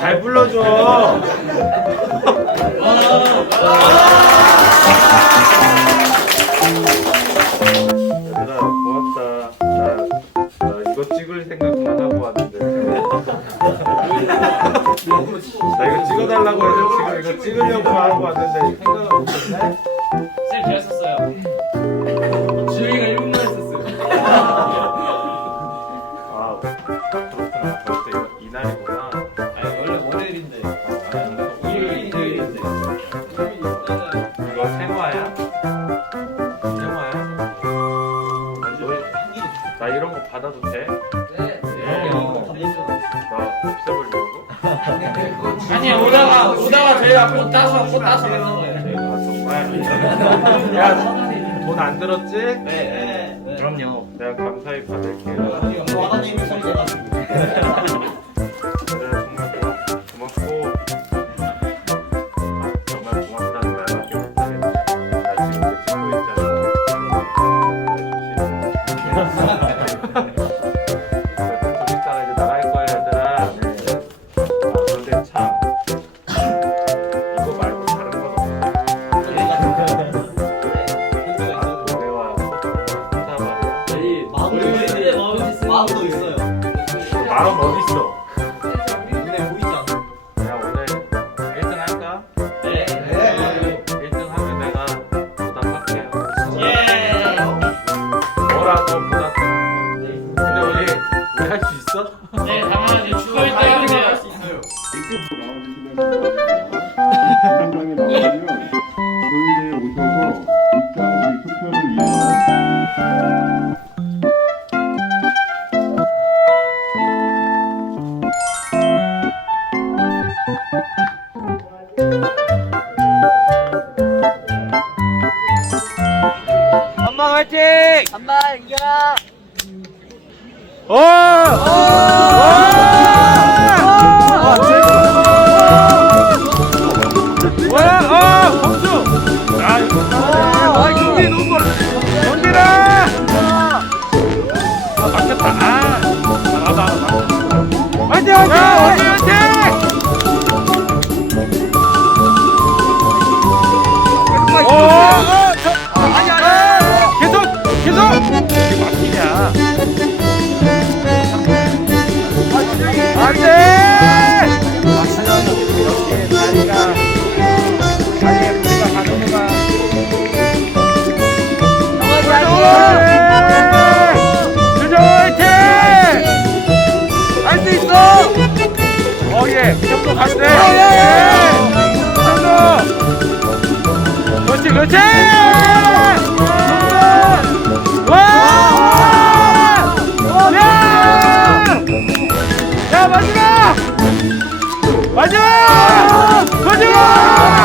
잘 불러줘. 얘들아 고맙다. 나, 나 이거 찍을 생각만 하고 왔는데. 나 이거 찍어달라고 해서 지금 이거 찍으려고 하고 왔는데 생각을 못했네. 쌤 썼어요 주희가 1분만 했었어요 아 그렇구나. 벌써 이거 이날이구 이거 생화야? 생화야? 나, 이런 거 받아도 돼? 네나 없애버리려고? 아니 오다가 오다가 저희가 꽃 따서 꽃 따서 내는 거예요 아 정말? 야, 돈 안 들었지? 네 그럼요 내가 감사히 받을게 요. 보답. 근데 우리 우리 할수 있어? 네 당연하지 축구할 때 하면 돼요 상장에 나오면 토 화이팅! 한발 이겨라. 오! 오! 와! 어! 범수! 아, 아, 경기 너무 경기다! 아, 막혔다. 아, 막혔어. 화이팅! 화이팅! 화이팅! 화이팅! 오! 어, 예. 그 정도 가도 돼. 예! 그 정도! 그렇지, 그렇지! 와! 야! 야, 마지막! 마지막! 마지막!